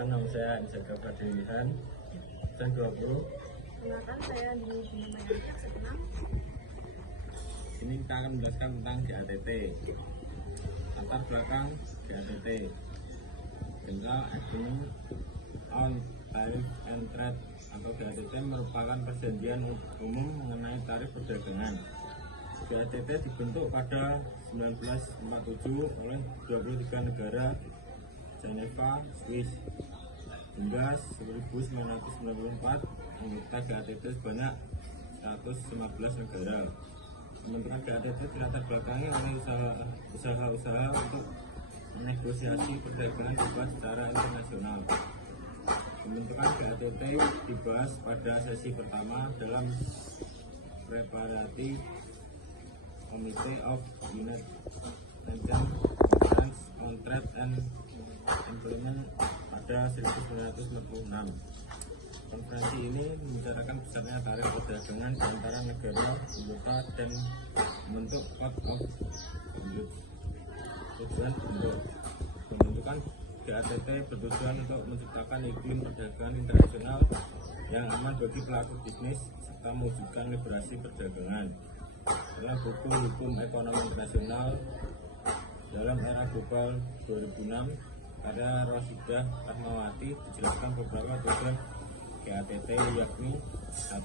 Perkenalkan, nama saya Anjaka Fadilihan, usia 20. Perkenalkan, saya Dini Mayanti, kelas 6. Ini kita akan menjelaskan tentang GATT. Latar belakang GATT. General Agreement on Tariff and Trade atau GATT merupakan perjanjian umum mengenai tarif perdagangan. GATT dibentuk pada 1947 oleh 23 negara Geneva, Swiss. Hingga 1994 anggota GATT sebanyak 115 negara. Pembentukan GATT dilatar belakangi oleh usaha-usaha untuk menegosiasi perdagangan bebas secara internasional. Pembentukan GATT dibahas pada sesi pertama dalam Preparatory Committee of United Nations Conference on Trade and Employment pada 1946. Konferensi ini membicarakan besarnya tarif perdagangan di antara negara anggota dan membentuk Code of Conduct. Tujuan pembentukan GATT bertujuan untuk menciptakan iklim perdagangan internasional yang aman bagi pelaku bisnis serta mewujudkan liberasi perdagangan. Dalam buku Hukum Ekonomi Internasional dalam Era Global 2006 karya Rosidah Rahmawati dijelaskan beberapa tujuan GATT, yakni 1.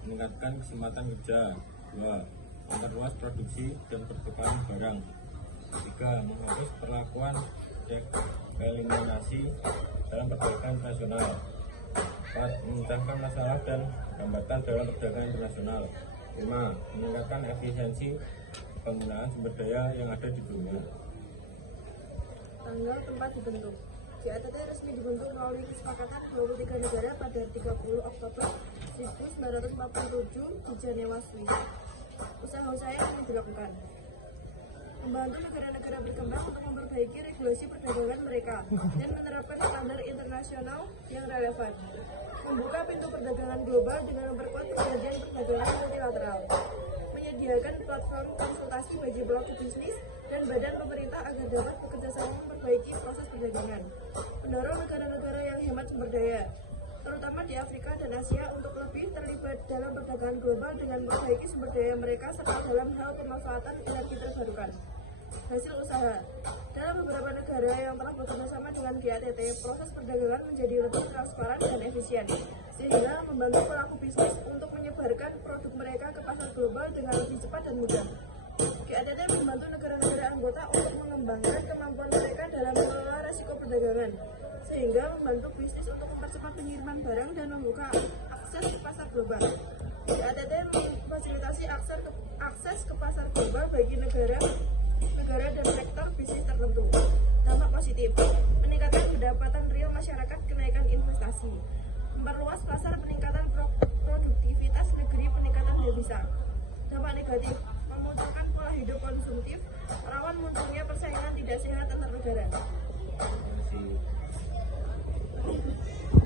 Meningkatkan kesempatan kerja. 2. Memperluas produksi dan pertukaran barang. 3. Menghapus perlakuan eliminasi dalam perdagangan internasional. 4. Memecahkan masalah dan hambatan dalam perdagangan internasional. 5. Meningkatkan efisiensi penggunaan sumber daya yang ada di dunia. Tanggal tempat dibentuk. GATT resmi dibentuk melalui kesepakatan 23 negara pada 30 Oktober 1947 di Jenewa, Swiss. Usaha-usaha yang akan dilakukan: membantu negara-negara berkembang untuk memperbaiki regulasi perdagangan mereka dan menerapkan standar internasional yang relevan, membuka pintu perdagangan global dengan memperkuat perjanjian perdagangan multilateral, menyediakan platform konsultasi bagi pelaku bisnis dan badan pemerintah agar dapat bekerjasama memperbaiki proses perdagangan, mendorong negara-negara yang hemat sumber daya, terutama di Afrika dan Asia, untuk lebih terlibat dalam perdagangan global dengan memperbaiki sumber daya mereka serta dalam hal pemanfaatan energi terbarukan. Hasil usaha: dalam beberapa negara yang telah bekerjasama dengan GATT, proses perdagangan menjadi lebih transparan dan efisien, sehingga membantu pelaku bisnis untuk menyebarkan produk mereka ke pasar global dengan lebih cepat dan mudah. GATT membantu negara-negara anggota untuk mengembangkan kemampuan mereka dalam mengelola resiko perdagangan, sehingga membantu bisnis untuk mempercepat pengiriman barang dan membuka akses ke pasar global. GATT memfasilitasi akses ke pasar global bagi negara dan sektor bisnis tertentu. Dampak positif: meningkatkan pendapatan real masyarakat, kenaikan investasi, memperluas pasar, peningkatan produktivitas negeri, peningkatan devisa. Dampak negatif: memunculkan pola hidup konsumtif, rawan munculnya persaingan tidak sehat antar negara.